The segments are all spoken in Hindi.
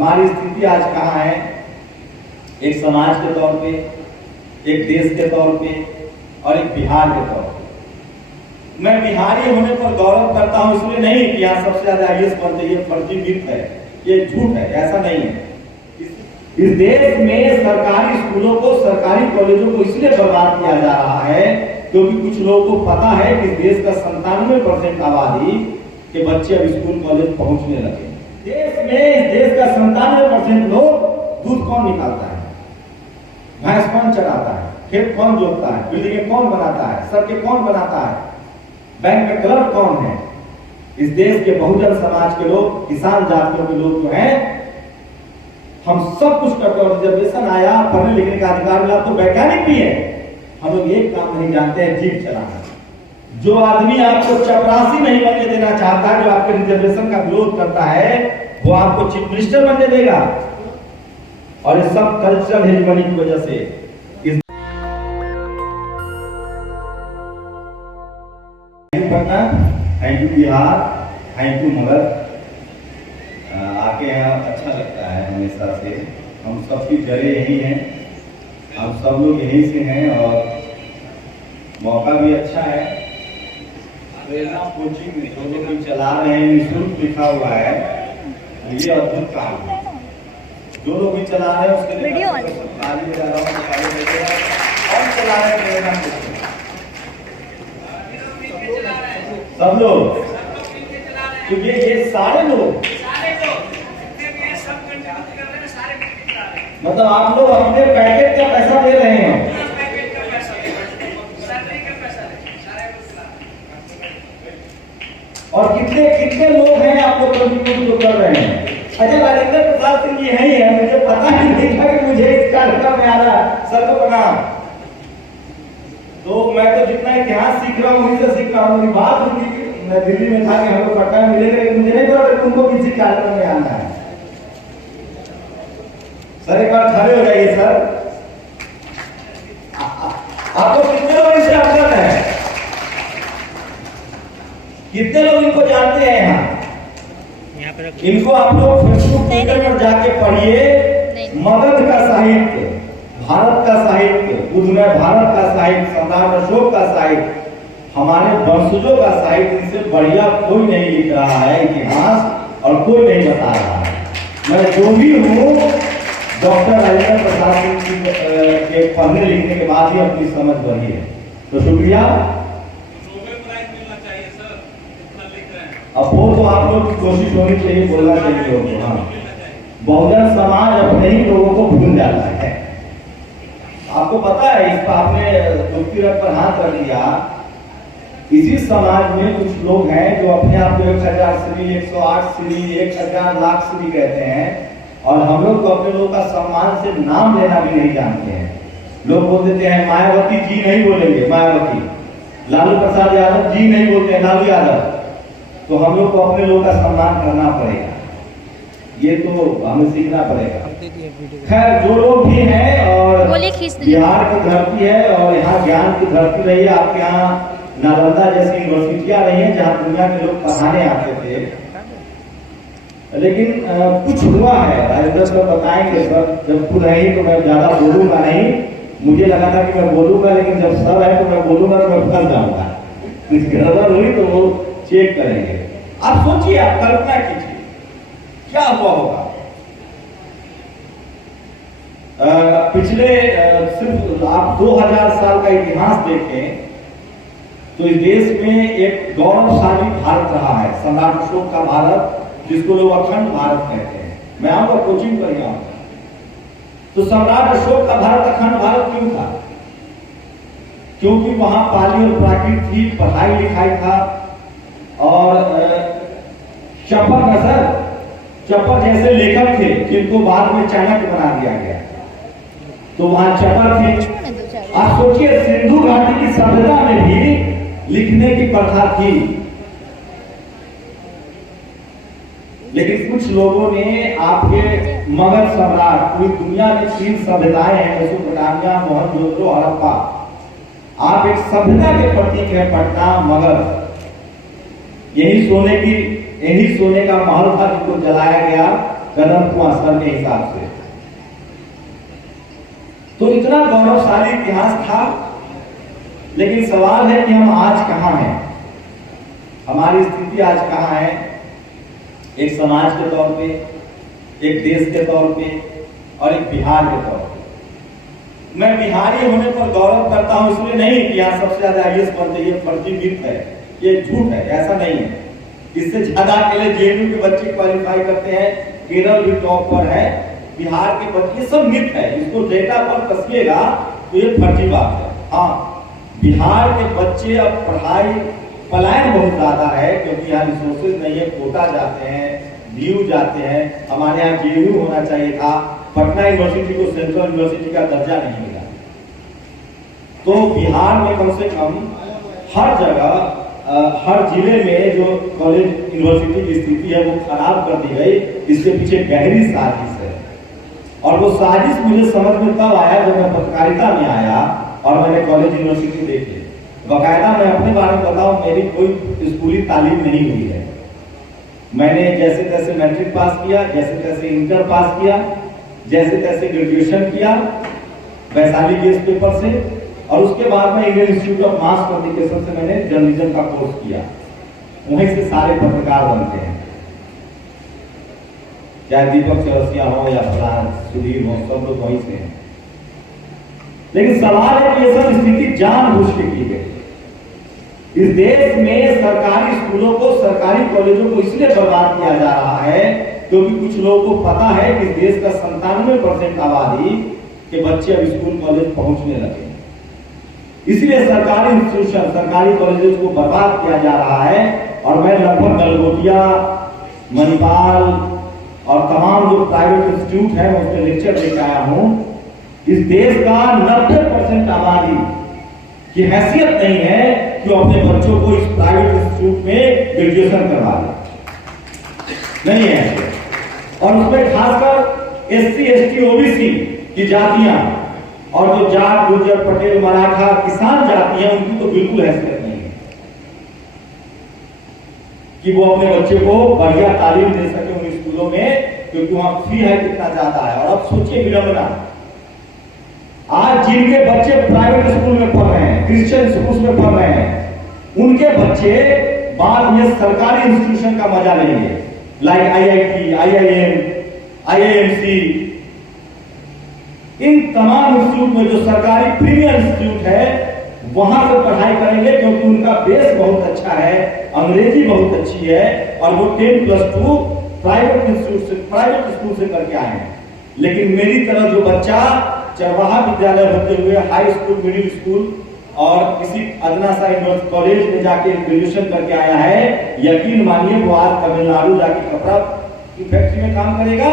हमारी स्थिति आज कहाँ है, एक समाज के तौर पे, एक देश के तौर पे और एक बिहार के तौर पे। मैं बिहारी होने पर गौरव करता हूँ, इसलिए नहीं कि यहाँ सबसे ज्यादा आईएएस बनते, ये फर्जी मिथ है, ये झूठ है, ऐसा नहीं है। इस देश में सरकारी स्कूलों को, सरकारी कॉलेजों को इसलिए बर्बाद किया जा रहा है क्योंकि कुछ लोगों को पता है कि देश का 97% आबादी के बच्चे अब स्कूल कॉलेज पहुंचने लगे। देश का 97% लोग दूध कौन निकालता है, भैंस कौन चराता है, खेत कौन जोतता है, बिल्डिंगें कौन बनाता है, सड़कें कौन बनाता है, बैंक का क्लर्क कौन है। इस देश के बहुजन समाज के लोग, किसान जातियों के लोग जो हैं, हम सब कुछ करते हैं। रिजर्वेशन आया, पढ़ने लिखने का अधिकार मिला, तो वैज्ञानिक भी है। हम लोग एक काम नहीं जानते हैं, जीप चलाना। जो आदमी आपको चपरासी नहीं बनने देना चाहता, जो आपके रिजर्वेशन का विरोध करता है, वो आपको चीफ मिनिस्टर बनने देगा। और ये सब कल्चरल हेजेमनी की वजह से। Thank you Bihar, thank you Magadh. आके यहाँ अच्छा लगता है हमेशा से। हम सबकी जड़ें यही हैं, हम सब लोग यहीं से हैं और मौका भी अच्छा है। प्रेरणा कोचिंग जो लोग भी चला रहे हैं, निःशुल्क लिखा हुआ है, ये अद्भुत काम है। जो लोग भी चला रहे हैं उसके लिए कौन चला रहे हैं प्रेरणा कोचिंग? सब लोग, क्योंकि ये सारे लोग, मतलब आप लोग अपने पैकेट का पैसा दे रहे हैं। और कितने कितने लोग हैं आप लोग कंट्रीब्यूट जो कर रहे हैं। अच्छा, राजेंद्र प्रसाद सिंह जी यही है, मुझे पता ही नहीं था कि मुझे इस कार्यक्रम में आना। सर को प्रणाम। तो मैं तो जितना इतिहास सीख रहा हूँ उन्हीं से सीख रहा हूँ। मेरी बात हुई, मैं दिल्ली में था कि हम लोग पटना में मिलेंगे, लेकिन मुझे नहीं पता कि तुमको किसी कार्यक्रम में आना है। सर एक बार खड़े हो जाइए सर। आपको कितने लोग इससे अवगत है, कितने लोग इनको जानते हैं? यहाँ इनको आप लोग फेसबुक ट्विटर पर जाके पढ़िए। मगध का साहित्य, भारत का साहित्य, उदय भारत का साहित्य, सम्राट अशोक का साहित्य, हमारे वंशजों का साहित्य, इनसे बढ़िया कोई नहीं लिख रहा है इतिहास, और कोई नहीं बता रहा है। मैं जो भी हूँ, डॉक्टर राजेंद्र प्रसाद सिंह के पढ़ने लिखने के बाद ही अपनी समझ बढ़ी है, तो शुक्रिया। अब वो तो आप लोग की कोशिश होनी चाहिए, बोलना चाहिए लोगों को। हाँ, बहुजन समाज अपने ही लोगों को भूल जाता है। आपको पता है, इस पर आपने दुखती रथ पर हाथ रख दिया। इसी समाज में कुछ लोग हैं जो अपने आप को 1000 श्री, 108 श्री, 1000 लाख श्री कहते हैं, और हम लोग को अपने लोग का सम्मान से नाम लेना भी नहीं जानते हैं। लोग बोल देते हैं मायावती जी नहीं बोलेंगे, मायावती। लालू प्रसाद यादव जी नहीं बोलते हैं, लालू यादव। तो हम लोग को अपने लोगों का सम्मान करना पड़ेगा, ये तो हमें सीखना पड़ेगा। खैर, जो लोग भी हैं, और बिहार की धरती है और यहाँ ज्ञान की धरती रही है। आपके यहाँ नालंदा जैसी यूनिवर्सिटियां रही हैं जहाँ दुनिया के लोग पढ़ाने आते थे, लेकिन कुछ हुआ है। राजेंद्र सर बताएंगे। सर जब खुद है तो मैं ज्यादा बोलूंगा नहीं, मुझे लगा था कि मैं बोलूंगा, लेकिन जब सर है तो मैं बोलूंगा तो मैं फंस जाऊंगा। कुछ गड़बड़ हुई तो वो चेक करेंगे। आप सोचिए, आप कल्पना कीजिए क्या हुआ होगा। पिछले सिर्फ आप 2000 साल का इतिहास देखें तो इस देश में एक गौरवशाली भारत रहा है, सम्राट अशोक का भारत, जिसको लोग अखंड भारत कहते हैं। मैं आऊंगा कोचिंग पर ही आऊंगा। तो सम्राट अशोक का भारत अखंड भारत क्यों था? क्योंकि वहां पाली और प्राकृत थी, पढ़ाई लिखाई था, और चपर नसर, चपर जैसे लेखक थे जिनको बाद में चाणक्य बना दिया गया, तो वहां चपर थे। आप सोचिए, सिंधु घाटी की सभ्यता में भी लिखने की प्रथा थी, लेकिन कुछ लोगों ने आपके मगध सम्राट, पूरी दुनिया में 3 सभ्यताएं हैं, मेसोपोटामिया, मोहनजोदड़ो, हड़प्पा। आप एक सभ्यता के प्रतीक है पटना, मगध। यही सोने का महल था जिसको जलाया गया कदम कुआं सर के हिसाब से। तो इतना गौरवशाली इतिहास था, लेकिन सवाल है कि हम आज कहां हैं, हमारी स्थिति आज कहां है, एक समाज के तौर पे, एक देश के तौर पे और एक बिहार के तौर पे। मैं बिहारी होने पर गौरव करता हूं, इसलिए नहीं कि यहाँ सबसे ज्यादा आईएएस बनते, ये फर्जी मिथ है, ये झूठ है, ऐसा नहीं है। इससे ज्यादा अकेले जेएनयू के बच्चे क्वालिफाई करते हैं, केरल भी टॉप पर है, बिहार के बच्चे, ये सब मिथ है। इसको डेटा पर कसिएगा तो ये फर्जी बात है। हाँ, बिहार के बच्चे अब पढ़ाई पलायन बहुत ज्यादा है, क्योंकि यहाँ रिसोर्सेज नहीं है, कोटा जाते हैं, डीयू जाते हैं। हमारे यहाँ जेएनयू होना चाहिए था, पटना यूनिवर्सिटी को सेंट्रल यूनिवर्सिटी का दर्जा नहीं मिला। तो बिहार में कम से कम हर जगह हर जिले में जो कॉलेज यूनिवर्सिटी की स्थिति है वो खराब कर दी गई। इसके पीछे गहरी साजिश है, और वो साजिश मुझे समझ में तब आया जब मैं पत्रकारिता में आया और मैंने कॉलेज यूनिवर्सिटी देखे। बाकायदा मैं अपने बारे में बताऊं, मेरी कोई स्कूली तालीम नहीं हुई है। मैंने जैसे तैसे मैट्रिक पास किया, जैसे तैसे इंटर पास किया, जैसे तैसे ग्रेजुएशन किया वैशाली गेस्ट पेपर से, और उसके बाद में Indian institute of mass communication से मैंने जर्नलिज्म का कोर्स किया। वहीं से सारे पत्रकार बनते हैं, चाहे दीपक चौरसिया हो या फलान सुधीर हो, सब लोग वहीं से हैं। लेकिन सवाल है कि ये सब स्थिति जानबूझ के की गई। इस देश में सरकारी स्कूलों को, सरकारी कॉलेजों को इसलिए बर्बाद किया जा रहा है क्योंकि कुछ लोगों को पता है कि देश का 97% आबादी के बच्चे अब स्कूल कॉलेज पहुंचने लगे। इसलिए सरकारी इंस्टीट्यूशन, सरकारी कॉलेजेस को बर्बाद किया जा रहा है। और मैं लगभग गलगोटिया, मणिपाल और तमाम जो प्राइवेट इंस्टीट्यूट है मैं उसमें लेक्चर लेकर आया हूं। इस देश का 90% आबादी की हैसियत नहीं है कि अपने बच्चों को इस प्राइवेट इंस्टीट्यूट में ग्रेजुएशन करवा ले, नहीं है। और उसमें खासकर एससी, एसटी, ओबीसी की जातियां और जो जाट, गुर्जर, पटेल, मराठा, किसान जाति है, उनकी तो बिल्कुल हैसियत नहीं है कि वो अपने बच्चे को बढ़िया तालीम दे सके उन स्कूलों में, क्योंकि वहां फी है कितना ज्यादा है। और अब सोचिए विडंबना, आज जिनके बच्चे प्राइवेट स्कूल में पढ़ रहे हैं, क्रिश्चियन स्कूल में पढ़ रहे हैं, उनके बच्चे बाद में सरकारी इंस्टीट्यूशन का मजा लेंगे, लाइक आईआईटी, आईआईएम, आईआईएमसी, इन तमाम इंस्टीट्यूट में जो सरकारी प्रीमियर इंस्टीट्यूट है वहां से पढ़ाई करेंगे, क्योंकि उनका बेस बहुत अच्छा है, अंग्रेजी बहुत अच्छी है, और वो 10+2 प्राइवेट इंस्टीट्यूट से, प्राइवेट स्कूल से करके आए हैं। लेकिन मेरी तरह जो बच्चा चरवाहा विद्यालय होते हुए हाई स्कूल, मिडिल स्कूल और किसी अदना सा कॉलेज में जाके ग्रेजुएशन करके आया है, यकीन मानिए वो आज तमिलनाडु जाके कपड़ा की फैक्ट्री में काम करेगा,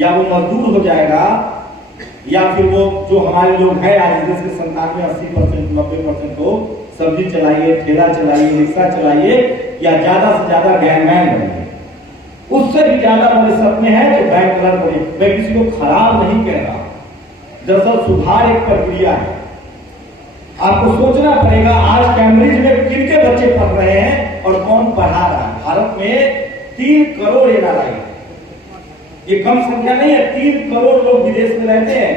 या वो मजदूर हो जाएगा, या फिर वो जो हमारे लोग हैं आज देश के 97-80%, 90% को सब्जी चलाइए, ठेला चलाइए, रिक्शा चलाइए, या ज्यादा से ज्यादा गैंगमैन बनिए। उससे भी ज्यादा बड़े सपने हैं जो बैंक क्लर्क बने। मैं किसी को खराब नहीं कह रहा, दरअसल सुधार एक प्रक्रिया है। आपको सोचना पड़ेगा आज कैम्ब्रिज में किनके बच्चे पढ़ रहे हैं और कौन पढ़ा रहा है। भारत में 3 करोड़ एनआरआई, ये कम संख्या नहीं है, 3 करोड़ लोग विदेश में रहते हैं।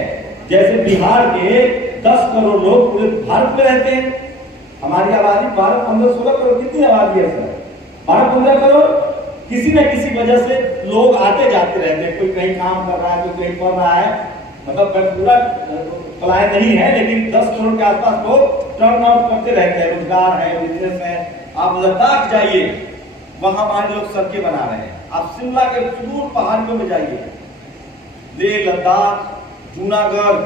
जैसे बिहार के 10 करोड़ लोग पूरे भारत में रहते हैं। हमारी आबादी 12-15-16 करोड़, कितनी आबादी है सर? 12-15 करोड़। किसी न किसी वजह से लोग आते जाते रहते हैं, कोई कहीं काम कर रहा है, कोई कहीं पढ़ रहा है, मतलब पूरा पलायन नहीं है, लेकिन 10 करोड़ के आसपास लोग टर्न आउट करते रहते हैं, रोजगार है, बिजनेस है। आप लद्दाख जाइए, वहां हमारे लोग सड़कें बना रहे हैं। आप शिमला के सुदूर पहाड़ियों में जाइए, लेह लद्दाख, जूनागढ़,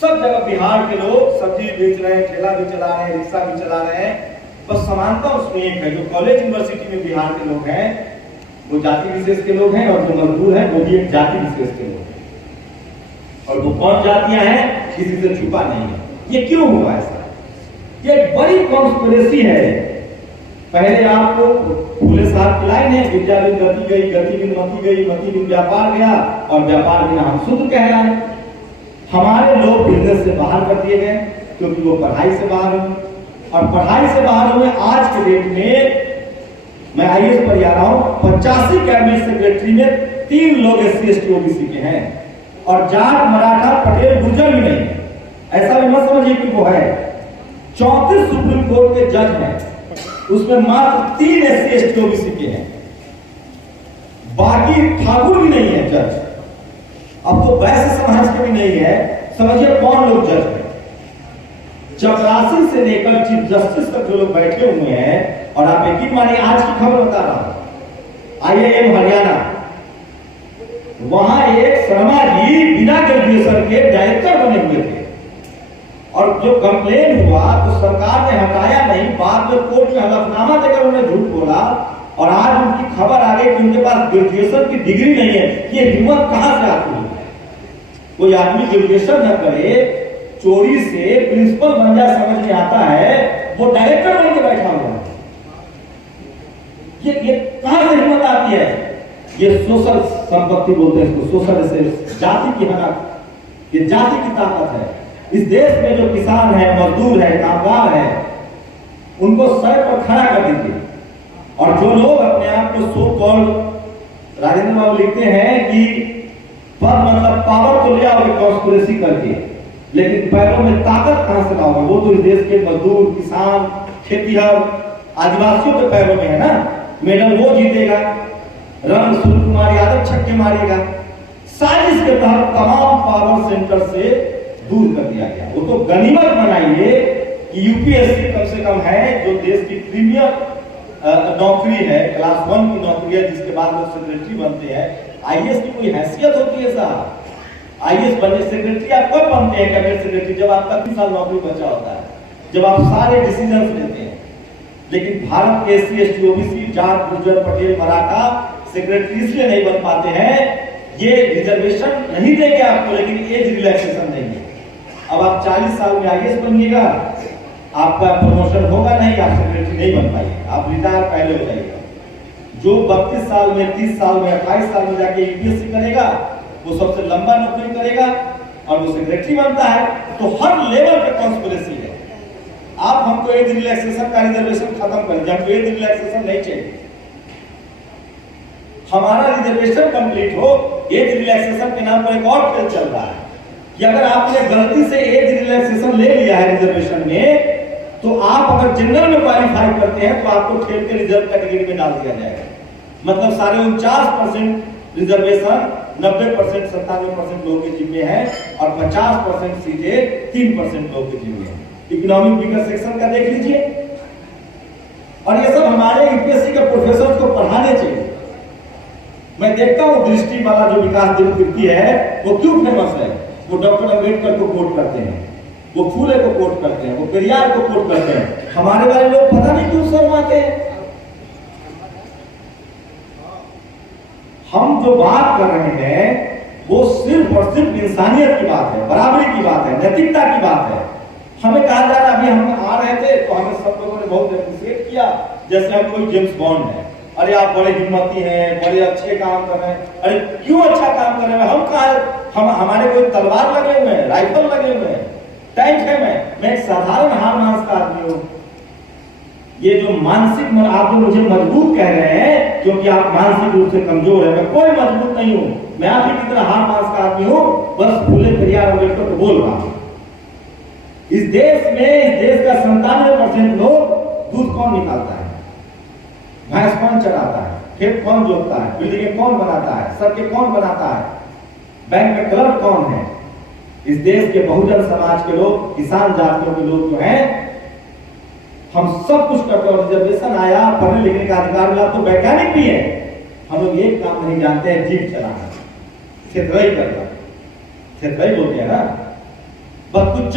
सब जगह बिहार के लोग सब्जी बेच रहे हैं, ठेला भी चला रहे हैं, रिक्शा भी चला रहे हैं। बस समानता उसमें एक है, जो कॉलेज यूनिवर्सिटी में बिहार के लोग हैं वो जाति विशेष के लोग हैं, और जो मजदूर है वो भी एक जाति विशेष के लोग हैं। और वो कौन जातियां हैं किसी से छुपा नहीं है। ये क्यों हुआ ऐसा? ये एक बड़ी कॉन्स्पिरेसी है। पहले आपको फूले साहब की लाइन है, विद्या बिन गति गई, गति बिन मति गई, मति बिन व्यापार गया, और व्यापार बिना हम शुद्ध कहलाए। हमारे लोग बिजनेस से बाहर कर दिए गए क्योंकि वो पढ़ाई से बाहर हुए, और पढ़ाई से बाहर हुए। आज के डेट में मैं आईएएस पर जा रहा हूं, 85 कैबिनेट सेक्रेटरी में 3 लोग SC ST OBC के हैं और जाट मराठा पटेल गुर्जर भी नहीं है। ऐसा भी मत समझिए कि वो है। 34 सुप्रीम कोर्ट के जज हैं, उसमें मात्र 3 SC ST OBC के हैं, बाकी ठाकुर भी नहीं है जज। अब तो वैसे समाज के भी नहीं है, समझिए कौन लोग जज है। चपरासी से लेकर चीफ जस्टिस तक जो लोग बैठे हुए हैं, और आप यकीन मानिए आज की खबर बता रहा हूं, IIM हरियाणा, वहां एक शर्मा जी बिना ग्रेजुएशन के डायरेक्टर बने हुए थे और जो कंप्लेन हुआ तो सरकार ने हटाया नहीं, बाद में कोर्ट में हलफनामा देकर उन्हें झूठ बोला और आज उनकी खबर आ गई कि उनके पास ग्रेजुएशन की डिग्री नहीं है। ये हिम्मत कहां से आती है? कोई आदमी ग्रेजुएशन न करे, चोरी से प्रिंसिपल बन जाए, समझ में आता है, वो डायरेक्टर बन के बैठा हुआ है। ये कहां से हिम्मत आती है? ये सोशल संपत्ति बोलते हैं इसको, सोशल से जाति की हनक, ये जाति की ताकत है। इस देश में जो किसान है, मजदूर है, कामगार है, उनको सर पर खड़ा कर दीजिए। और जो लोग अपने आप को सो कॉल्ड, राजेंद्र बाबू लिखते हैं कि पद मतलब पावर तो ले आओगे कॉन्स्पिरेसी करके, लेकिन पैरों में ताकत कहां से लाओगे? वो तो इस देश के मजदूर, किसान, खेतीहर, आदिवासियों के पैरों में है ना। मेडल वो जीतेगा, रंग सूर्य कुमार यादव छक्के मारेगा। साजिश के तहत तमाम पावर सेंटर से दूर कर दिया गया। वो तो गनीमत बनाइए कि UPSC कम से कम है, जो देश की प्रीमियर नौकरी है, क्लास 1 की नौकरी है, जिसके बाद लोग सेक्रेटरी बनते हैं। IAS की कोई हैसियत होती है साहब? IAS बनने सेक्रेटरी आप कब बनते हैं? कैबिनेट सेक्रेटरी जब आपका 3 साल नौकरी बचा होता है, जब आप सारे डिसीजंस लेते हैं। लेकिन भारत के SC ST OBC, Jat Gurjar Patel Maratha secretary इसलिए नहीं बन पाते हैं, ये रिजर्वेशन नहीं देंगे आपको, लेकिन एज रिलैक्सेशन देंगे। अब आप 40 साल में IAS बनिएगा, आपका प्रमोशन होगा नहीं, आप सेक्रेटरी नहीं बन पाएंगे, आप रिटायर पहले हो जाएगा। जो 32 साल में, 30 साल में, 28 साल में जाके UPSC करेगा, वो सबसे लंबा नौकरी करेगा और वो सेक्रेटरी बनता है। तो हर लेवल पे कॉन्स्पिरेसी है। आप हमको एज रिलैक्सेशन का रिजर्वेशन खत्म कर दीजिए, हमको एज रिलैक्सेशन नहीं चाहिए। हमारा रिजर्वेशन कंप्लीट हो। एज रिलैक्सेशन के नाम पर एक और खेल चल रहा है कि अगर आपने गलती से एज रिलैक्सेशन ले लिया है रिजर्वेशन में, तो आप अगर जनरल में क्वालिफाई करते हैं तो आपको ठेल के रिजर्व कैटेगरी में डाल दिया जाएगा। मतलब सारे 49% रिजर्वेशन 90%, 97% लोगों के जिम्मे है और 50% सीटें 3% लोगों के जिम्मे है। इकोनॉमिक वीकर सेक्शन का देख लीजिए। और ये सब हमारे UPSC के प्रोफेसर को पढ़ाने चाहिए। मैं देखता हूं दृष्टि वाला जो विकास कीर्ति है, वो क्यों फेमस है? वो डॉक्टर अंबेडकर को कोट करते हैं, वो फूले को कोट करते हैं, वो पेरियार को कोट करते हैं। हमारे वाले लोग पता नहीं क्यों शर्माते हैं। हम जो बात कर रहे हैं वो सिर्फ और सिर्फ इंसानियत की बात है, बराबरी की बात है, नैतिकता की बात है। हमें कहा जा रहा, अभी हम आ रहे थे तो हमें सब लोगों ने बहुत एप्रिशिएट किया, जैसे हम कोई जेम्स बॉन्ड है। अरे आप बड़े हिम्मती हैं, बड़े अच्छे काम कर रहे हैं। अरे क्यों अच्छा काम कर रहे हैं? हम कहा, हमारे कोई तलवार लगे हुए हैं, राइफल लगे हुए हैं, टैंक है। मैं एक साधारण हार मांस का आदमी हूं। ये जो मानसिक आप जो मुझे मजबूत कह रहे हैं क्योंकि आप मानसिक रूप से कमजोर है, मैं कोई मजबूत नहीं हूं। मैं आप ही की तरह हार मांस का आदमी हूं, बस फूले पेरियार अम्बेडकर को बोल रहा हूं। इस देश में, इस देश का 97% लोग दूध कौन निकालता है, भैंस कौन चराता है, खेत कौन जोतता है, बिल्डिंगें कौन बनाता है, सड़कें कौन बनाता है, बैंक में क्लर्क कौन है? इस देश के बहुजन समाज के लोग, किसान जातियों के लोग जो हैं, हम सब कुछ करते हैं। रिजर्वेशन आया, पढ़ने लिखने का अधिकार मिला, तो वैज्ञानिक भी है। हम लोग एक काम नहीं जानते हैं, जीप चलाना, खेतराई करना। खेतराई बोलते हैं ना, बस कुछ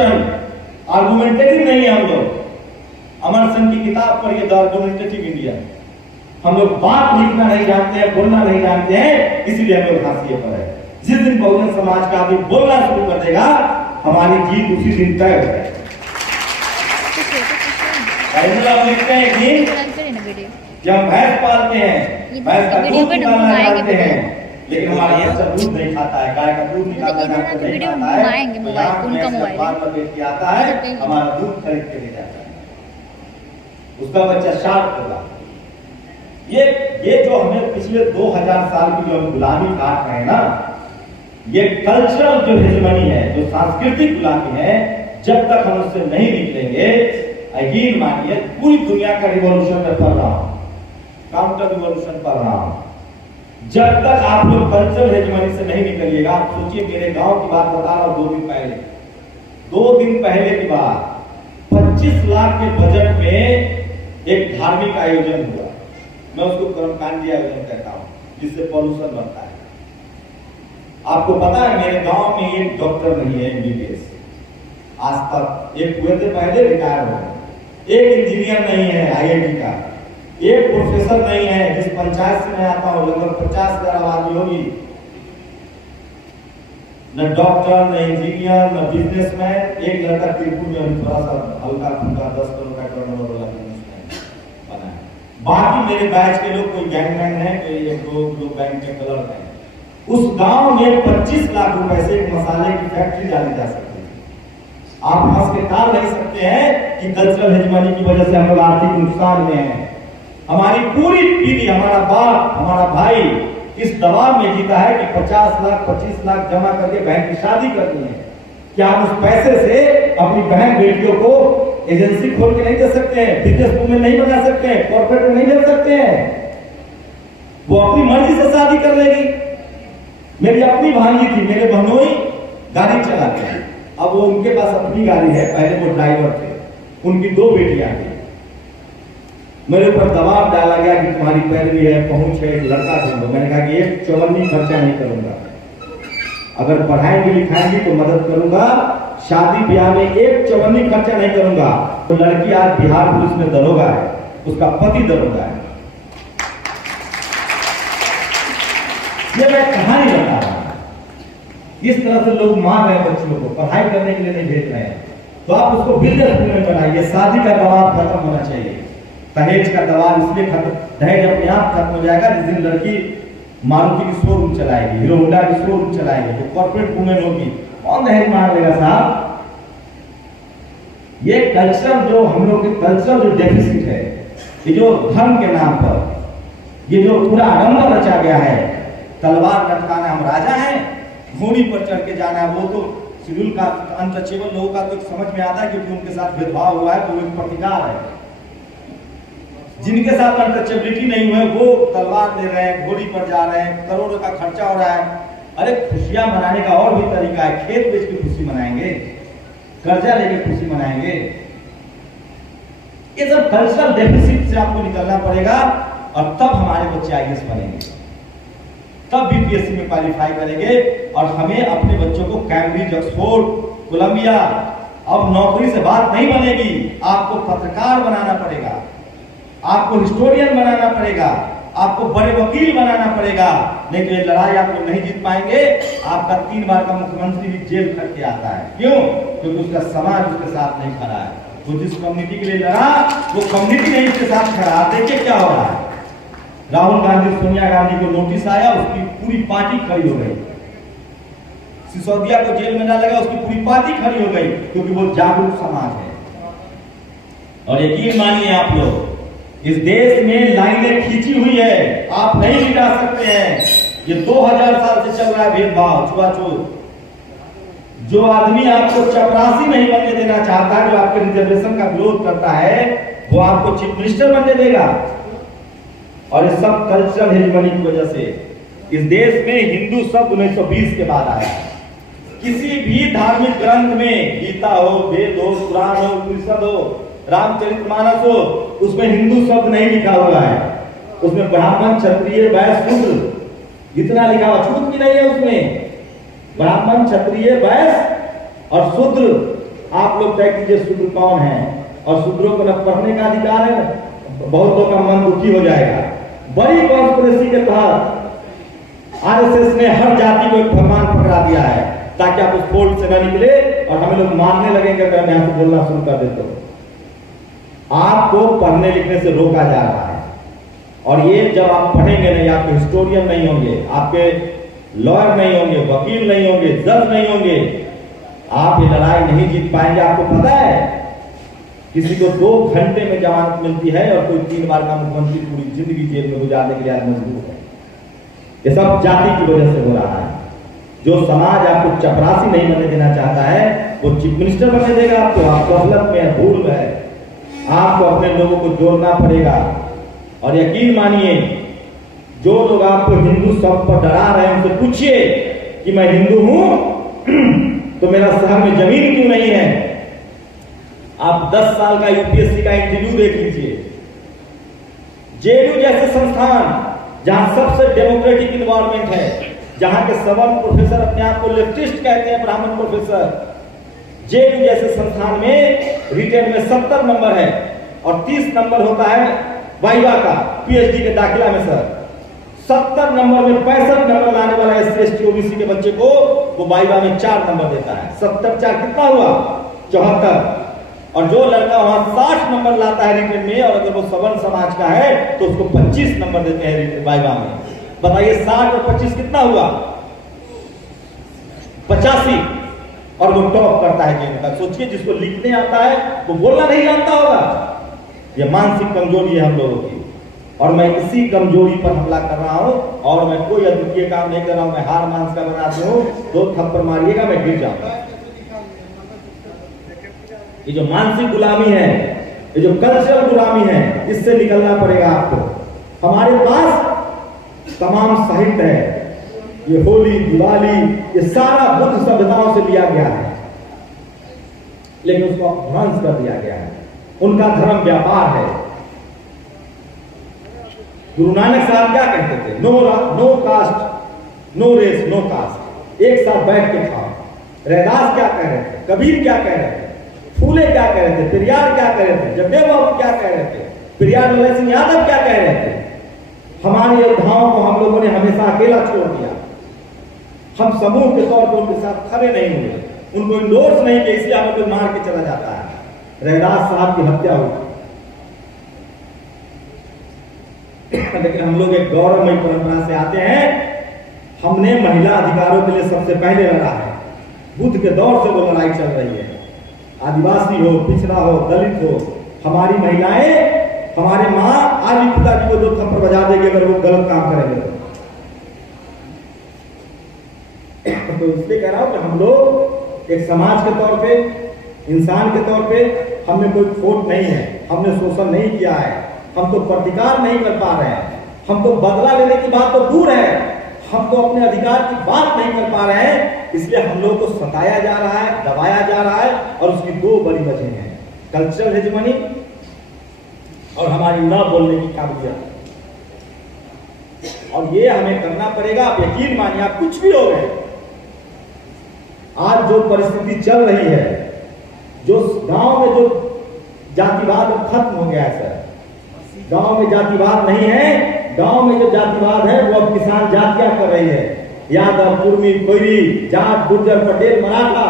आर्गुमेंटेटिव नहीं है हम लोग। अमर सिंह की किताब पढ़िए, द आर्गुमेंटेटिव इंडिया। हम लोग बात लिखना नहीं जानते हैं, बोलना नहीं जानते हैं, इसीलिए हम लोग हाशिए पर है। जिस दिन बहुजन समाज का आदमी बोलना शुरू कर देगा, हमारी जीत उसी दिन तय हो जाएगी। लिखते हैं कि जब भैंस पालते हैं, भैंस का दूध निकालना चाहते हैं, लेकिन हमारा बच्चा दूध नहीं खाता है, गाय का दूध निकालना नहीं खाता है, तो यहाँ बार पर बैठ के आता है, हमारा दूध खरीद के ले जाता है। उसका बच्चा शार्प होगा। ये जो हमें पिछले 2000 साल की जो हम गुलामी काट रहे हैं ना, ये कल्चरल जो हेजेमनी है, जो सांस्कृतिक गुलामी है, जब तक हम उससे नहीं निकलेंगे, यकीन मानिए पूरी दुनिया का रिवॉल्यूशन में पढ़ रहा हूं, काउंटर रिवॉल्यूशन पढ़ रहा हूं। जब तक आप लोग कल्चरल हेजेमनी से नहीं निकलिएगा, आप सोचिए, मेरे गांव की बात बता रहा हूं, 2 दिन पहले की बात, 25 लाख के बजट में एक धार्मिक आयोजन हुआ। मैं उसको कर्मकांडी आयोजन कहता हूं, जिससे पॉल्यूशन बढ़ता है। आपको पता है मेरे गांव में एक डॉक्टर नहीं है एमबीबीएस आज तक। एक हुए थे पहले, रिटायर हो गए। एक इंजीनियर नहीं है आईआईटी का, एक प्रोफेसर नहीं है। जिस पंचायत से मैं आता हूं लगभग 50,000 आबादी होगी, न डॉक्टर, न इंजीनियर, न बिजनेसमैन। एक लड़का त्रिपुर में थोड़ा सा हल्का फुल्का 10 करोड़ का टर्नओवर वाला बिजनेसमैन बना है। बाकी मेरे बैच के लोग कोई गैंगमैन है, कोई एक दो लोग बैंक के क्लर्क हैं। उस गांव में 25 लाख रुपए से एक मसाले की फैक्ट्री डाली जा सकती है। आप हंस के टाल नहीं सकते हैं कि कल्चरल हेजेमनी की वजह से हम लोग आर्थिक नुकसान में हैं। हमारी पूरी पीढ़ी, हमारा बाप, हमारा भाई इस दबाव में जीता है कि 50 लाख 25 लाख जमा करके बहन की शादी करनी है। क्या हम उस पैसे से अपनी बहन बेटियों को एजेंसी खोल के नहीं दे सकते हैं, बिजनेस वूमेन नहीं बना सकते हैं, कॉर्पोरेट में नहीं दे सकते हैं? वो अपनी मर्जी से शादी कर लेगी। मेरी अपनी भांजी थी, मेरे बहनोई गाड़ी चलाते हैं, अब वो उनके पास अपनी गाड़ी है, पहले वो ड्राइवर थे, उनकी 2 बेटियां थी। मेरे ऊपर दबाव डाला गया कि तुम्हारी पैरवी है, पहुंच है, एक लड़का ढूंढो। मैंने कहा कि एक चौबन्नी खर्चा नहीं करूंगा, अगर पढ़ाएंगे लिखाएंगे तो मदद करूंगा, शादी ब्याह में एक चौबन्नी खर्चा नहीं करूंगा। तो लड़की आज बिहार पुलिस में दरोगा है, उसका पति दरोगा है। ये मैं कहानी बता रहा हूं। इस तरह से लोग मार रहे हैं बच्चों को, पढ़ाई करने के लिए नहीं भेज रहे हैं। तो आप उसको बिजनेस वूमेन बनाइए। शादी का दबाव खत्म होना चाहिए, दहेज का दबाव इसलिए खत्म, दहेज अपने आप खत्म हो जाएगा जिस दिन लड़की मारुति की शोरूम चलाएगी, हीरो होंडा की शोरूम चलाएगी, तो कॉर्पोरेट वुमेन होगी, कौन दहेज मांग लेगा साहब? ये कल्चर जो हम लोग के कल्चर जो डेफिसिट है, ये जो धर्म के नाम पर ये जो पूरा आडंबर रचा गया है, तलवार लटकाना, हम राजा हैं, घोड़ी पर चढ़ के जाना है, वो तो शेड्यूल का अनटचेबल लोगों का तो समझ में आता है क्योंकि उनके साथ भेदभाव हुआ है, तो एक प्रतिकार है। जिनके साथ अनटचेबिलिटी नहीं हुए वो तलवार ले रहे हैं, घोड़ी पर जा रहे हैं, करोड़ों का खर्चा हो रहा है। अरे खुशियां मनाने का और भी तरीका है, खेत बेच के खुशी मनाएंगे, कर्जा लेके खुशी मनाएंगे। ये सब कल्चरल डेफिसिट से आपको निकलना पड़ेगा और तब हमारे बच्चे आईएएस बनेंगे, तब बीपीएससी में क्वालिफाई करेंगे और हमें अपने बच्चों को कैम्ब्रिज, ऑक्सफोर्ड, कोलंबिया, अब नौकरी से बात नहीं बनेगी, आपको पत्रकार बनाना पड़ेगा, आपको हिस्टोरियन बनाना पड़ेगा, आपको बड़े वकील बनाना पड़ेगा। नहीं तो ये लड़ाई आप लोग नहीं जीत पाएंगे। आपका 3 बार का मुख्यमंत्री भी जेल खट के आता है, क्यों? क्योंकि उसका समाज उसके साथ नहीं खड़ा है। वो जिस कम्युनिटी के लिए लड़ा वो कम्युनिटी नहीं उसके साथ खड़ा। देखिए क्या हो रहा है, राहुल गांधी, सोनिया गांधी को नोटिस आया, उसकी पूरी पार्टी खड़ी हो गई। सिसोदिया को जेल में डाला गया, उसकी पूरी पार्टी खड़ी हो गई, क्योंकि वो जागरूक समाज है। और यकीन मानिए आप लोग, इस देश में लाइनें खींची हुई है, आप नहीं मिटा सकते हैं। ये 2000 साल से चल रहा है भेदभाव, छुआछूत। जो आदमी आपको चपरासी नहीं बनने देना चाहता है, जो आपके रिजर्वेशन का विरोध करता है, वो आपको चीफ मिनिस्टर बनने देगा। और ये सब कल्चरल हेजेमनी की वजह से इस देश में हिंदू शब्द 1920 के बाद आया। किसी भी धार्मिक ग्रंथ में, गीता हो, वेद हो, पुराण हो, उपनिषद हो, रामचरितमानस हो, उसमें हिंदू शब्द नहीं लिखा हुआ है। उसमें ब्राह्मण, क्षत्रिय, वैश्य, शूद्र इतना लिखा हुआ, छूत भी नहीं है उसमें। ब्राह्मण, क्षत्रिय, वैश्य और शूद्र। आप लोग तय कीजिए शूद्र कौन है? और शूद्रों को न पढ़ने का अधिकार है, बहुतों का मन दुखी हो जाएगा। बड़ी कॉन्स्पिरेसी के तहत आरएसएस ने हर जाति को एक भगवान पकड़ा दिया है, ताकि आप उस फोल्ड से न निकले और हमें लोग मारने लगेंगे अगर हम यहां से बोलना शुरू कर देते हो। आपको पढ़ने लिखने से रोका जा रहा है। और ये जब आप पढ़ेंगे नहीं, आपके हिस्टोरियन नहीं होंगे, आपके लॉयर नहीं होंगे, वकील नहीं होंगे, जज नहीं होंगे, आप ये लड़ाई नहीं जीत पाएंगे। आपको पता है किसी को 2 घंटे में जमानत मिलती है और कोई 3 बार का मुख्यमंत्री पूरी जिंदगी जेल में गुजारने के लिए आज मजबूर है। ये सब जाति की वजह से हो रहा है। जो समाज आपको चपरासी नहीं बनने देना चाहता है वो चीफ मिनिस्टर बनने देगा आपको। आप गफलत में, भूल में है। आपको अपने लोगों को जोड़ना पड़ेगा। और यकीन मानिए, जो लोग आपको हिंदू सब पर डरा रहे हैं उनसे पूछिए कि मैं हिंदू हूं तो मेरा शहर में जमीन क्यों नहीं है। आप 10 साल का यूपीएससी का इंटरव्यू देख लीजिए। जेएनयू जैसे संस्थान जहां सबसे डेमोक्रेटिक इन्वायरमेंट है, जहां के सवर्ण प्रोफेसर अपने आप को लेफ्टिस्ट कहते हैं, ब्राह्मण प्रोफेसर, जेएनयू जैसे संस्थान में रिटेन में 70 नंबर है और 30 नंबर होता है वाइवा का, पीएचडी के दाखिला में। सर 70 नंबर में 65 नंबर लाने वाला एससी एसटी ओबीसी के बच्चे को वो वाइवा में 4 नंबर देता है। 70 4 कितना हुआ? 74। और जो लड़का वहां 60 नंबर लाता है रिटेन में और अगर वो सवर्ण समाज का है तो उसको 25 नंबर देते हैं वाइवा में। बताइए 60 और 25 कितना हुआ? 85। और वो टॉप करता है जेएनयू का। सोचिए, जिसको लिखने आता है वो बोलना नहीं जानता होगा। ये मानसिक कमजोरी है हम लोगों की और मैं इसी कमजोरी पर हमला कर रहा हूं और मैं कोई अद्वितीय काम नहीं कर रहा हूं। मैं हार मांस का बनाती हूं, 2 थप्पड़ मारिएगा मैं गिर जाऊंगा। ये जो मानसिक गुलामी है, ये जो कल्चरल गुलामी है, इससे निकलना पड़ेगा आपको। हमारे पास तमाम साहित्य है, ये होली, दिवाली, ये सारा बुद्ध सभ्यताओं से लिया गया है, लेकिन उसको ध्वंस कर दिया गया है। उनका धर्म व्यापार है। गुरु नानक साहब क्या कहते थे? No caste, no race, no caste. एक साथ बैठ के खाओ। रैदास क्या कह रहे थे? कबीर क्या कह रहे थे? फूले क्या कह रहे थे? पेरियार क्या कह रहे थे? जगदेव बाबू क्या कह रहे थे? पेरियार लाल सिंह यादव क्या कह रहे थे? हमारे योद्धाओं को हम लोगों ने हमेशा अकेला छोड़ दिया। हम समूह के तौर पर उनके साथ खड़े नहीं हुए, उनको इंडोर्स नहीं किया, इसलिए हमें कोई मार के चला जाता है। रैदास साहब की हत्या हुई लेकिन हम लोग एक गौरवमयी परंपरा से आते हैं। हमने महिला अधिकारों के लिए सबसे पहले लड़ा है। बुद्ध के दौर से वो लड़ाई चल रही है। आदिवासी हो, पिछड़ा हो, दलित हो, हमारी महिलाएं, हमारे माँ आज भी पिताजी को 2 थप्पड़ बजा देगी अगर वो गलत काम करेंगे तो इसलिए कह रहा हूं कि हम लोग एक समाज के तौर पे, इंसान के तौर पे हमने कोई खोट नहीं है, हमने शोषण नहीं किया है, हम तो प्रतिकार नहीं कर पा रहे हैं, हम तो बदला लेने की बात तो दूर है, हम तो अपने अधिकार की बात नहीं कर पा रहे हैं। इसलिए हम लोग को सताया जा रहा है, दबाया जा रहा है और उसकी 2 बड़ी वजह हैं, कल्चरल हेजेमनी और हमारी न बोलने की काबिलियत। और ये हमें करना पड़ेगा। आप यकीन मानिए, आप कुछ भी हो गए, आज जो परिस्थिति चल रही है, जो गांव में जो जातिवाद खत्म हो गया है। सर गांव में जातिवाद नहीं है। गांव में जो जातिवाद है वो अब किसान जातियां कर रही है। यादव, कुर्मी, कोयरी, जाट, गुर्जर, पटेल, मराठा,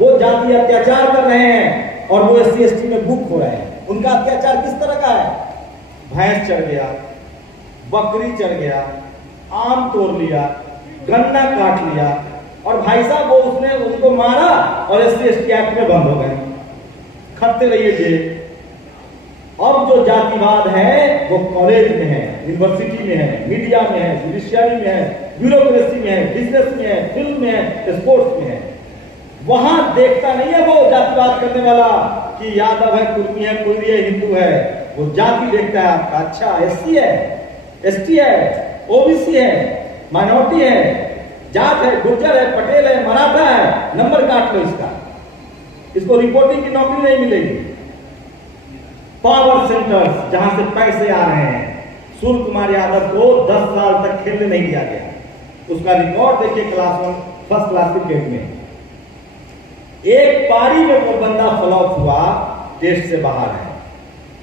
वो जाति अत्याचार कर रहे हैं और वो एससी एसटी में बुक हो रहे हैं। उनका अत्याचार किस तरह का है? भैंस चढ़ गया, बकरी चढ़ गया, आम तोड़ लिया, गन्ना काट लिया और भाई साहब वो उसने उनको मारा और एससी एसटी एक्ट में बंद हो गए। खत्ते रहिए जेल। अब जो जातिवाद है वो कॉलेज में है, यूनिवर्सिटी में है, मीडिया में है, जुडिशियरी में है, ब्यूरोक्रेसी में है, बिजनेस में है, फिल्म में है, स्पोर्ट्स में है। वहां देखता नहीं है वो जातिवाद करने वाला कि यादव है, कुर्मी है, कोयरी है, हिंदू है। वो जाति देखता है आपका। अच्छा, एससी है, एसटी है, ओबीसी है, माइनॉरिटी है, जाट है, गुर्जर है, पटेल है, मराठा है, नंबर काट लो इसका। इसको रिपोर्टिंग की नौकरी नहीं मिलेगी। पावर सेंटर्स जहां से पैसे आ रहे हैं, सूर्य कुमार यादव को 10 साल तक खेलने नहीं दिया गया। उसका रिकॉर्ड देखिए क्लास 1 फर्स्ट क्लास क्रिकेट में। एक पारी में वो बंदा फ्लॉप हुआ, टेस्ट से बाहर है।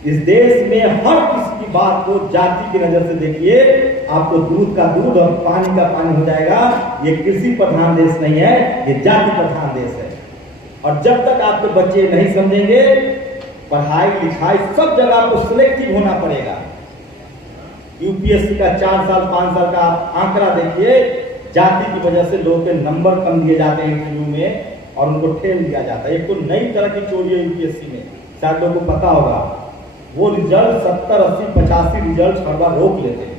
इस देश में हर किसी की बात को जाति की नजर से देखिए, आपको दूध का दूध और पानी का पानी हो जाएगा। ये कृषि प्रधान देश नहीं है, ये जाति प्रधान देश है। और जब तक आपके बच्चे नहीं समझेंगे, पढ़ाई लिखाई सब जगह आपको सिलेक्टिव होना पड़ेगा। यूपीएससी का 4 साल 5 साल का आंकड़ा देखिए, जाति की वजह से लोगों के नंबर कम दिए जाते हैं इंटरव्यू में और उनको ठेल दिया जाता है। एक तो नई तरह की चोरी है यूपीएससी में, शायद लोगों को पता होगा, वो रिजल्ट 70, 80, 85 रिजल्ट हर बार रोक लेते हैं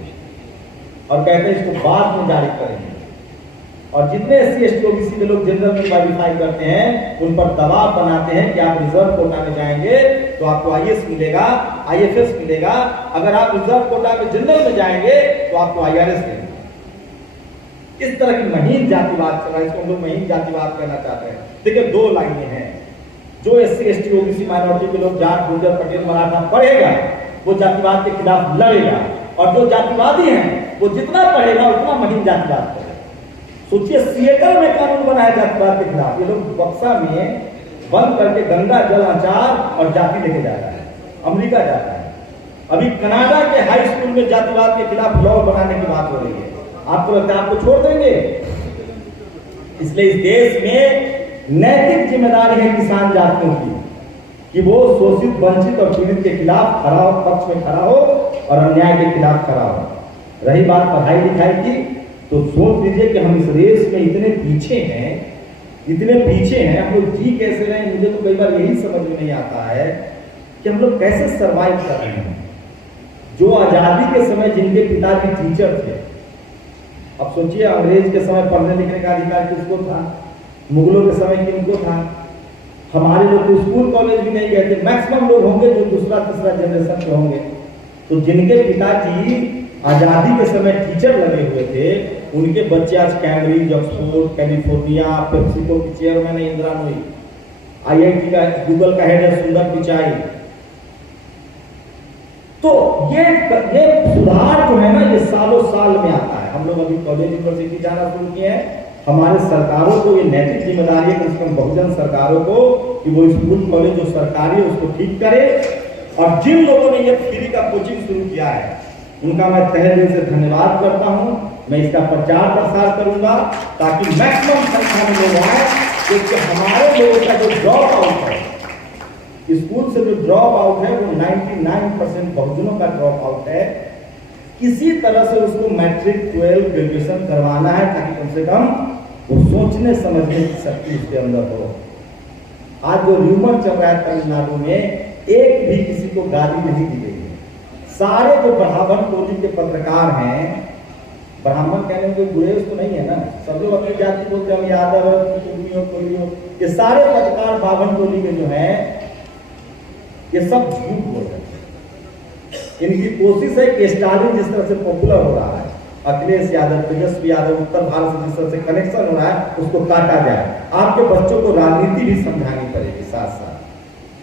और कहते हैं इसको बाद में जारी करेंगे। और जितने SC ST OBC के लोग जनरल में क्वालिफाई करते हैं उन पर दबाव बनाते हैं कि आप रिजर्व कोटा में जाएंगे तो आपको IAS मिलेगा, IFS मिलेगा, अगर आप रिजर्व कोटा में जनरल में जाएंगे तो आपको IRS मिलेगा। इस तरह की महीन जातिवाद चल रहा है, इसको हम लोग महीन जातिवाद कहना चाहते हैं। देखिए, दो लाइनें हैं, जो SC ST OBC माइनॉरिटी के लोग जाट, गुर्जर, पटेल, मराठा पढ़ेगा वो जातिवाद के खिलाफ लड़ेगा, और जो जातिवादी हैं वो जितना पढ़ेगा उतना महीन जातिवाद करेगा। सोचिए, सिएटल में कानून बनाया जातिवाद के खिलाफ, ये लोग बक्सा में बंद करके गंगा जल, अचार और जाति लेके जा रहा है, अमेरिका जा रहा है। अभी कनाडा के हाई स्कूल में जातिवाद के खिलाफ लॉ बनाने की बात हो रही है। आपको लगता है आपको छोड़ देंगे? इसलिए इस देश में नैतिक जिम्मेदारी है किसान जातियों की कि वो शोषित, वंचित और पीड़ित के खिलाफ खड़ा हो, पक्ष में खड़ा हो और अन्याय के खिलाफ खड़ा हो। रही बात पढ़ाई लिखाई की, तो सोच लीजिए कि हम इस रेस में इतने पीछे हैं, हम लोग जी कैसे रहे हैं। मुझे तो कई बार यही समझ में नहीं आता है कि हम लोग कैसे सरवाइव कर रहे हैं। जो आजादी के समय जिनके पिताजी टीचर थे, अब सोचिए अंग्रेज के समय पढ़ने लिखने का अधिकार किसको था, मुगलों के समय किनको था। हमारे लोग तो स्कूल कॉलेज भी नहीं गए थे, मैक्सिमम लोग होंगे जो दूसरा तीसरा जनरेशन के होंगे। तो जिनके पिताजी आजादी के समय टीचर लगे हुए थे, उनके बच्चे आज कैम्ब्रिज, ऑक्सफोर्ड, कैलिफोर्निया, पेप्सिको की चेयरमैन है इंदिरा नूई, IIT का, गूगल का हेड है सुंदर पिचाई। तो ये सुधार जो है ना, ये सालों साल में आता है। हम लोग अभी कॉलेज यूनिवर्सिटी जाना शुरू किए हैं। हमारे सरकारों को ये नैतिक जिम्मेदारी है, कम से कम बहुजन सरकारों को, कि वो स्कूल कॉलेज जो सरकारी है उसको ठीक करे। और जिन लोगों ने ये फ्री का कोचिंग शुरू किया है उनका मैं तहे दिल से धन्यवाद करता हूं। मैं इसका प्रचार प्रसार करूंगा ताकि मैक्सिमम संख्या में लोग आए, क्योंकि हमारे लोगों का जो ड्रॉप आउट है स्कूल से, जो ड्रॉप आउट है वो 99% बहुजनों का ड्रॉप आउट है। किसी तरह से उसको मैट्रिक, 12, ग्रेजुएशन करवाना है ताकि कम से कम वो सोचने समझने की शक्ति उसके अंदर हो। आज जो र्यूमर चल रहा है तमिलनाडु में, एक भी किसी को गाली नहीं दी गई है। सारे जो ब्राह्मण टोली के पत्रकार हैं, ब्राह्मण कहने में कोई गुरेज तो नहीं है ना, सब लोग अपनी जाति बोलते हैं, हम यादव हो, ये सारे पत्रकार ब्राह्मण टोली के जो हैं ये सब झूठ बोल रहे हैं। इनकी कोशिश है कि स्टालिन जिस तरह से पॉपुलर हो रहा है, अखिलेश यादव, तेजस्वी यादव, उत्तर भारत से जिस तरह से कनेक्शन हो रहा है, उसको काटा जाए। आपके बच्चों को राजनीति भी समझानी पड़ेगी साथ साथ,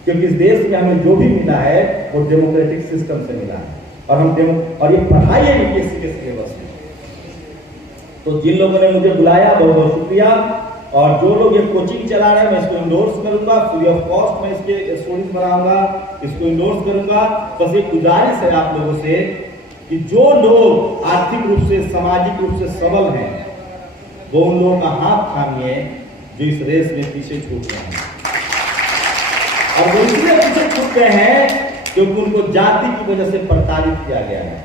क्योंकि इस देश में हमें जो भी मिला है वो डेमोक्रेटिक सिस्टम से मिला है, और ये पढ़ाई है यूपीएससी के सिलेबस में। तो जिन लोगों ने मुझे बुलाया बहुत बहुत शुक्रिया, और जो लोग ये कोचिंग चला रहे हैं मैं इसको इंडोर्स करूंगा, फ्री ऑफ कॉस्ट मैं इसके स्टोरीज बनाऊंगा, इसको इंडोर्स करूंगा। बस एक गुजारिश है आप लोगों से कि जो लोग आर्थिक रूप से, सामाजिक रूप से सबल हैं, वो उन लोगों का हाथ थामिए जो इस रेस में पीछे छूट रहे हैं। और वो इसलिए पीछे छूट गए हैं क्योंकि उनको जाति की वजह से प्रताड़ित किया गया है।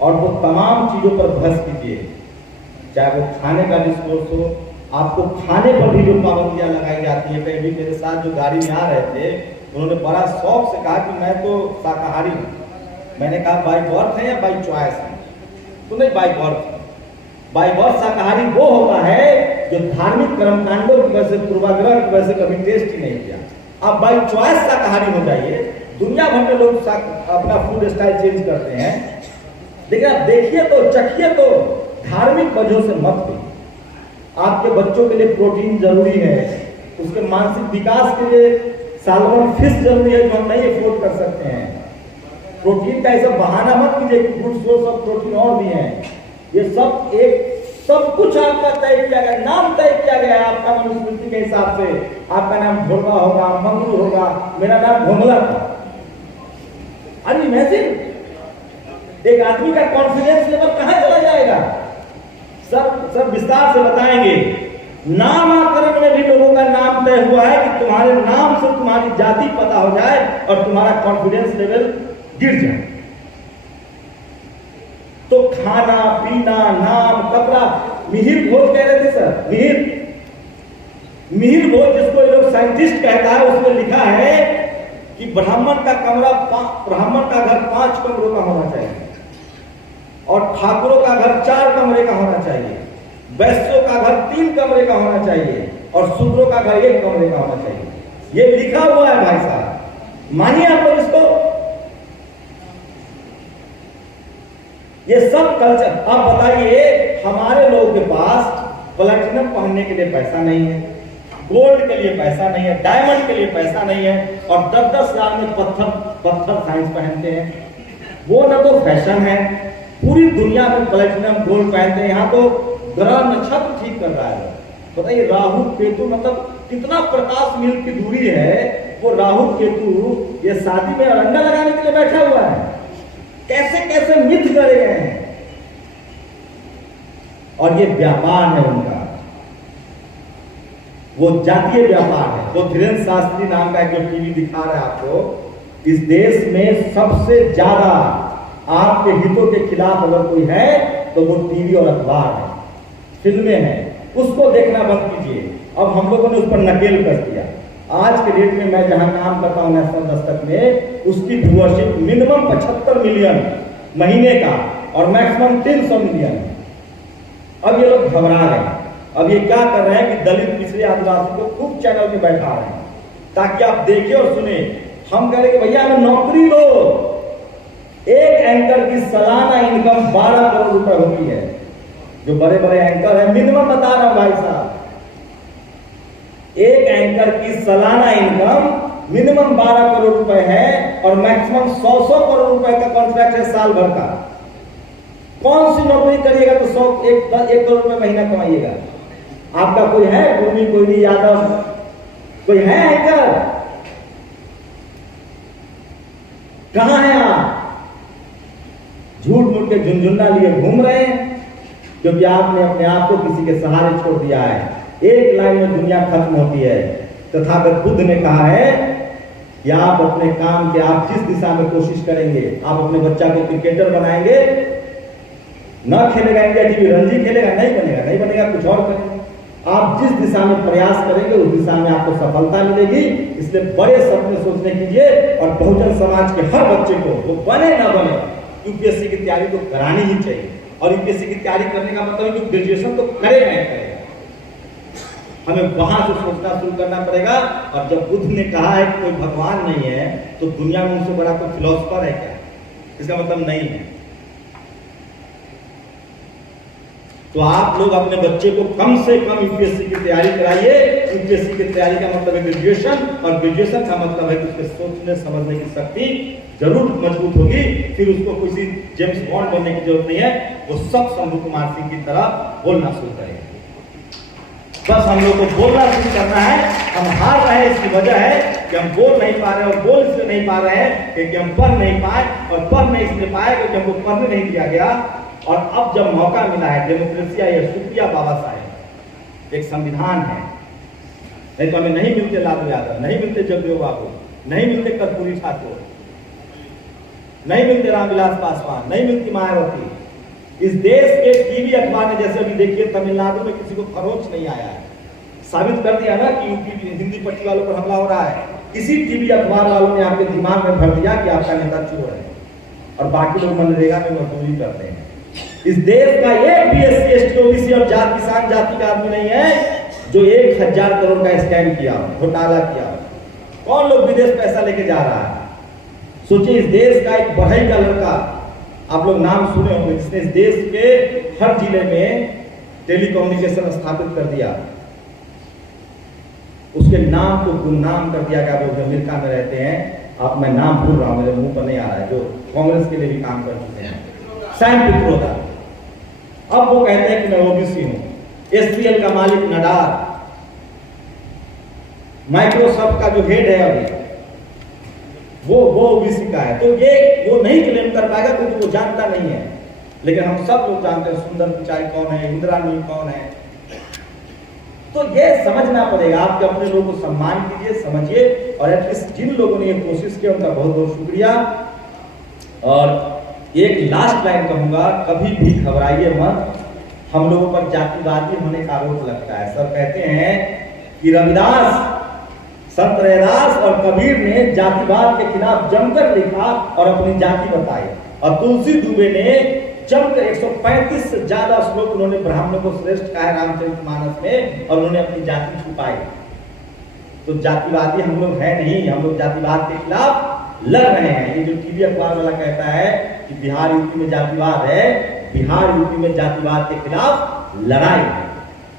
और वो तमाम चीजों पर बहस कीजिए, चाहे वो खाने का डिस्कोर्स हो, आपको खाने पर भी जो पाबंदियां लगाई जाती है। कभी मेरे साथ जो गाड़ी में आ रहे थे, उन्होंने बड़ा शौक से कहा कि मैं तो शाकाहारी हूँ। मैंने कहा बाय बर्थ है या बाय चॉइस है? तो नहीं, बाय बर्थ है। बाय बर्थ शाकाहारी वो होता है जो धार्मिक कर्मकांडों की वजह से, पूर्वाग्रह की वजह से कभी टेस्ट ही नहीं किया। आप बाय चॉइस शाकाहारी हो जाइए। दुनिया भर में लोग अपना फूड स्टाइल चेंज करते हैं, लेकिन आप देखिए तो, चखिए तो, धार्मिक वजहों से मत भी। आपके बच्चों के लिए प्रोटीन जरूरी है, उसके मानसिक विकास के लिए सालमन फिश जरूरी है जो हम नहीं अफोर्ड कर सकते हैं। प्रोटीन का ऐसा बहाना मत कीजिए कि गुड सोर्स ऑफ प्रोटीन और भी हैं। ये सब कुछ आपका तय किया गया, नाम तय किया गया है आपका मनुस्मृति के हिसाब से। आपका नाम ढोलवा होगा, मंगरू होगा, मेरा नाम घोंगला था। अरे इमेजिन, एक आदमी का कॉन्फिडेंस लेवल कहां चला जाएगा? सब विस्तार से बताएंगे। नामकरण में भी लोगों का नाम तय हुआ है कि तुम्हारे नाम से तुम्हारी जाति पता हो जाए और तुम्हारा कॉन्फिडेंस लेवल गिर जाए। तो खाना पीना, नाम, कपड़ा, मिहिर भोज कह रहे थे सर, मिहिर भोज जिसको ये लोग साइंटिस्ट कहता है, उसमें लिखा है कि ब्राह्मण का घर 5 कमरों का होना चाहिए और ठाकुरों का घर 4 कमरे का होना चाहिए, वैश्यों का घर 3 कमरे का होना चाहिए और शूद्रों का घर 1 कमरे का होना चाहिए। ये लिखा हुआ है भाई साहब, मानिए आप लोग इसको। ये सब कल्चर, आप बताइए हमारे लोगों के पास प्लैटिनम पहनने के लिए पैसा नहीं है, गोल्ड के लिए पैसा नहीं है, डायमंड के लिए पैसा नहीं है और 10-10 हजार में पत्थर साइंस पहनते हैं। वो ना तो फैशन है, पूरी दुनिया में प्लैटिनम गोल्ड पहनते हैं। यहाँ तो ग्रह नक्षत्र ठीक कर रहा है। बताइए राहु केतु मतलब कितना प्रकाश मील की दूरी है, वो राहु केतु ये शादी में अरंडा लगाने के लिए बैठा हुआ है। कैसे कैसे मिथ करे गए हैं और ये व्यापार है उनका, वो जातीय व्यापार है। वो धीरेन्द्र शास्त्री नाम का एक जो टीवी दिखा रहा है आपको, इस देश में सबसे ज्यादा आपके हितों के खिलाफ अगर कोई है तो वो टीवी और अखबार है, फिल्में हैं, उसको देखना बंद कीजिए। अब हम लोगों ने उस पर नकेल कर दिया। आज के डेट में मैं जहां काम करता हूं नेशनल दस्तक में, उसकी व्यूअरशिप मिनिमम 75 मिलियन महीने का और मैक्सिमम 300 मिलियन। अब ये लोग घबरा रहे हैं। अब ये क्या कर रहे हैं कि दलित पिछड़े आदिवासी को खूब चैनल पे बैठा रहे हैं ताकि आप देखिए और सुने। हम कह रहे कि भैया हमें नौकरी दो। एक एंकर की सालाना इनकम 12 करोड़ रुपए होती है। जो बड़े बड़े एंकर है, मिनिमम बता रहा हूं भाई साहब, एक एंकर की सालाना इनकम मिनिमम 12 करोड़ रुपए है और मैक्सिमम 100 करोड़ रुपए का कॉन्ट्रैक्ट है साल भर का। कौन सी नौकरी करिएगा तो 1 करोड़ रुपए महीना कमाइएगा। आपका कोई है गुरमी, कोई नहीं, यादव, कोई है एंकर? कहां है आप? झूठ मूठ के झुनझुना लिए घूम रहे हैं क्योंकि आपने अपने आप को किसी के सहारे छोड़ दिया है। एक लाइन में दुनिया खत्म होती है। तथागत बुद्ध ने कहा है कि आप अपने काम के, आप जिस दिशा में कोशिश करेंगे, आप अपने बच्चा को क्रिकेटर बनाएंगे, न खेलेगा इंडिया टीवी रणजी खेलेगा, नहीं बनेगा, कुछ और करेंगे। आप जिस दिशा में प्रयास करेंगे उस दिशा में आपको सफलता मिलेगी। इसलिए बड़े सपने सोचने कीजिए और बहुजन समाज के हर बच्चे को, वो बने ना बने, यूपीएससी की तैयारी तो करानी ही चाहिए। और यूपीएससी की तैयारी करने का मतलब है कि ग्रेजुएशन तो करेगा ही करेगा। हमें वहां से सोचना शुरू करना पड़ेगा। और जब बुद्ध ने कहा है कि कोई भगवान नहीं है तो दुनिया में उनसे बड़ा कोई फिलोसफर है क्या? इसका मतलब नहीं है। तो आप लोग अपने बच्चे को कम से कम यूपीएससी की तैयारी कराइए। यूपीएससी की तैयारी का मतलब है ग्रेजुएशन, और ग्रेजुएशन का मतलब है कि उसके सोचने समझने की शक्ति जरूर मजबूत होगी। फिर उसको किसी जेम्स बॉन्ड बनने की जरूरत नहीं है, वो सब शंभू कुमार सिंह की तरह बोलना शुरू करेगा। बस हम लोग को बोलना शुरू करना है। हम हार रहे हैं, इसकी वजह है कि हम बोल नहीं पा रहे, और बोल इसलिए नहीं पा रहे हैं क्योंकि हम पढ़ नहीं पाए, और पढ़ नहीं इसलिए पाए क्योंकि हमको पढ़ने नहीं दिया गया। और अब जब मौका मिला है, डेमोक्रेसी आई है, शुक्रिया बाबा साहेब, एक संविधान है। नहीं तो हमें नहीं मिलते लालू यादव, नहीं मिलते जगदेव बाबू, नहीं मिलते कर्पूरी ठाकुर, नहीं मिलते रामविलास पासवान, नहीं मिलती मायावती। इस देश के टीवी अखबार ने, जैसे अभी देखिए तमिलनाडु में किसी को खरोच नहीं आया है, साबित कर दिया ना कि यूपी हिंदी पट्टी वालों पर हमला हो रहा है। इसी टीवी अखबार वालों ने आपके दिमाग में भर दिया कि आपका नेता चोर है और बाकी लोग मनरेगा में मजदूरी करते हैं। इस देश का एक भी एससी, एसटी, ओबीसी और जात किसान जाति का आदमी नहीं है जो 1000 करोड़ का स्कैम किया, घोटाला किया। कौन लोग विदेश पैसा लेके जा रहा है? सोचिए, इस देश का एक बढ़ई का लड़का, आप लोग नाम सुने होंगे, जिसने इस देश के हर जिले में टेलीकम्युनिकेशन स्थापित कर दिया। उसके नाम को गुमनाम कर दिया गया। वो अमेरिका में रहते हैं, आप, मैं नाम भूल रहा हूं, मेरे मुंह पर नहीं आ रहा है, जो कांग्रेस के लिए भी काम कर चुके हैं, सैम पित्रोदा। अब वो कहते हैं कि मैं ओबीसी हूं। एसपीएल का मालिक नडार, माइक्रोसॉफ्ट का जो हेड है अभी, वो ओबीसी का है। तो ये वो नहीं क्लेम कर पाएगा क्योंकि वो जानता नहीं है, लेकिन हम सब लोग जानते हैं सुंदर पिचाई कौन है, इंदिरा नूरी कौन है। तो ये समझना पड़ेगा। आपके अपने लोगों को सम्मान कीजिए, समझिए, और एटलीस्ट जिन लोगों ने ये कोशिश की उनका बहुत बहुत शुक्रिया। और एक लास्ट लाइन कहूंगा, कभी भी घबराइए मत। हम लोगों पर जातिवादी होने का आरोप लगता है। सब कहते हैं कि रविदास, संत रैदास और कबीर ने जातिवाद के खिलाफ जमकर लिखा और अपनी जाति बताई, और तुलसी दुबे ने जमकर 135 से ज्यादा श्लोक उन्होंने ब्राह्मणों को श्रेष्ठ कहा है रामचरितमानस में, और उन्होंने अपनी जाति छुपाई। तो जातिवादी हम लोग हैं नहीं, हम लोग जातिवाद के खिलाफ लड़ रहे हैं। ये जो टीवी अखबार वाला कहता है कि बिहार यूपी में जातिवाद है, बिहार यूपी में जातिवाद के खिलाफ लड़ाई है।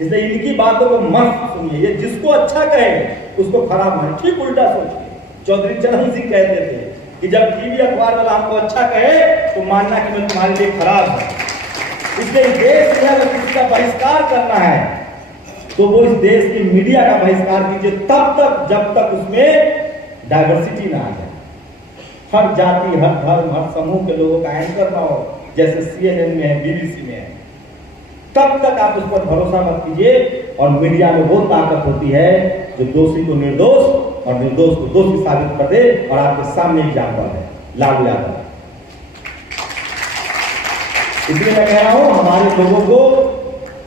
इसलिए इनकी बातों को मत सुनिए। ये जिसको अच्छा कहे उसको खराब माने, ठीक उल्टा सोचिए। चौधरी चरण सिंह कहते थे कि जब टीवी अखबार वाला हमको अच्छा कहे तो मानना कि मैं तुम्हारे लिए खराब हूं। इसलिए देश में अगर किसी का बहिष्कार करना है तो वो इस देश की मीडिया का बहिष्कार कीजिए, तब तक जब तक उसमें डाइवर्सिटी ना आ जाए, हर जाति, हर धर्म, हर समूह के लोगों का एंकर ना हो, जैसे CNN में है, BBC में है। तब तक आप उस पर भरोसा मत कीजिए। और मीडिया में वो ताकत होती है जो दोषी को निर्दोष और निर्दोष को दोषी साबित कर दे, और आपके सामने एग्जाम्पल है लालू यादव। इसलिए मैं कह रहा हूं हमारे लोगों को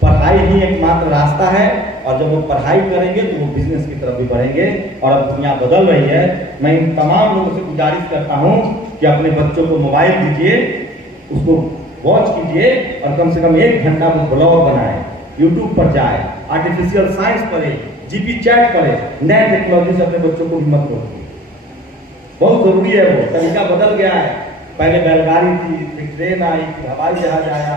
पढ़ाई ही एकमात्र रास्ता है, और जब वो पढ़ाई करेंगे तो वो बिजनेस की तरफ भी बढ़ेंगे। और अब दुनिया बदल रही है। मैं इन तमाम लोगों से गुजारिश करता हूं कि अपने बच्चों को मोबाइल दीजिए, उसको वॉच कीजिए, और कम से कम 1 घंटा वो ब्लॉग बनाए, यूट्यूब पर जाए, आर्टिफिशियल साइंस पढ़े, जीपी चैट पढ़े, नए टेक्नोलॉजी से अपने बच्चों को हिम्मत रोकिए। बहुत जरूरी है। वो तरीका बदल गया है। पहले बैलगाड़ी थी, फिर ट्रेन आई, फिर हवाई जहाज आया।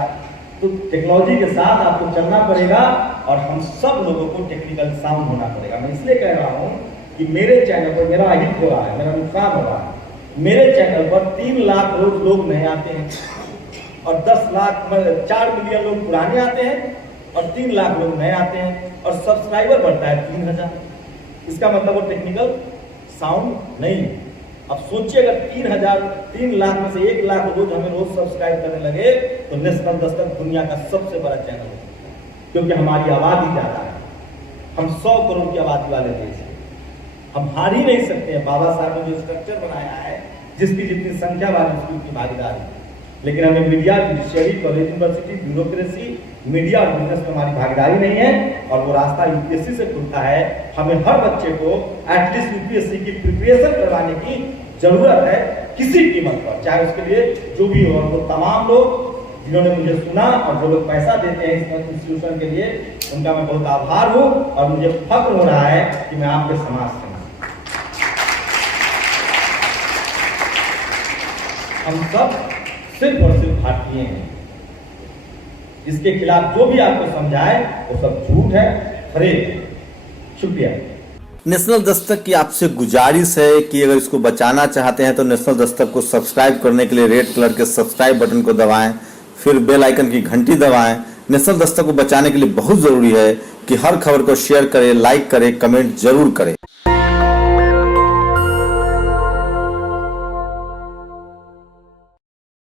तो टेक्नोलॉजी के साथ आपको चलना पड़ेगा, और हम सब लोगों को टेक्निकल साउंड होना पड़ेगा। मैं इसलिए कह रहा हूँ कि मेरे चैनल पर मेरा हिट हो रहा है, मेरा नुकसान हो रहा है। मेरे चैनल पर 3 लाख रोज लोग नए आते हैं, और 4 मिलियन लोग पुराने आते हैं, और 3 लाख लोग नए आते हैं, और सब्सक्राइबर बढ़ता है 3000। इसका मतलब वो टेक्निकल साउंड नहीं है। अब सोचिए अगर 3 लाख में से 1 लाख रोज हमें रोज सब्सक्राइब करने लगे तो नेशनल दस्तक दुनिया का सबसे बड़ा चैनल है, क्योंकि हमारी आबादी ज्यादा है। हम 100 करोड़ की आबादी वाले देश हैं। हम हार ही नहीं सकते हैं। बाबा साहब ने जो स्ट्रक्चर बनाया है, जिसकी जितनी संख्या वाली उसकी उतनी भागीदारी है। लेकिन हमें media, judiciary, college, university, bureaucracy, media और बिजनेस में हमारी भागीदारी नहीं है, और वो रास्ता यूपीएससी से खुलता है। हमें हर बच्चे को एटलीस्ट यूपीएससी की प्रिपरेशन करवाने की जरूरत है, किसी कीमत पर, चाहे उसके लिए जो भी हो। और वो तमाम लोग जिन्होंने मुझे सुना और जो लोग पैसा देते हैं इस इंस्टीट्यूशन के लिए, उनका मैं बहुत आभार हूँ, और मुझे फख्र हो रहा है कि मैं आपके समाज से हूँ। हम सब सिर्फ और सिर्फ भारतीय हैं। इसके खिलाफ जो भी आपको समझाए वो सब झूठ है, फरेब है। शुक्रिया। नेशनल दस्तक की आपसे गुजारिश है कि अगर इसको बचाना चाहते हैं तो नेशनल दस्तक को सब्सक्राइब करने के लिए रेड कलर के सब्सक्राइब बटन को दबाएं, फिर बेल आइकन की घंटी दबाएं। नेशनल दस्तक को बचाने के लिए बहुत जरूरी है कि हर खबर को शेयर करें, लाइक करें, कमेंट जरूर करें।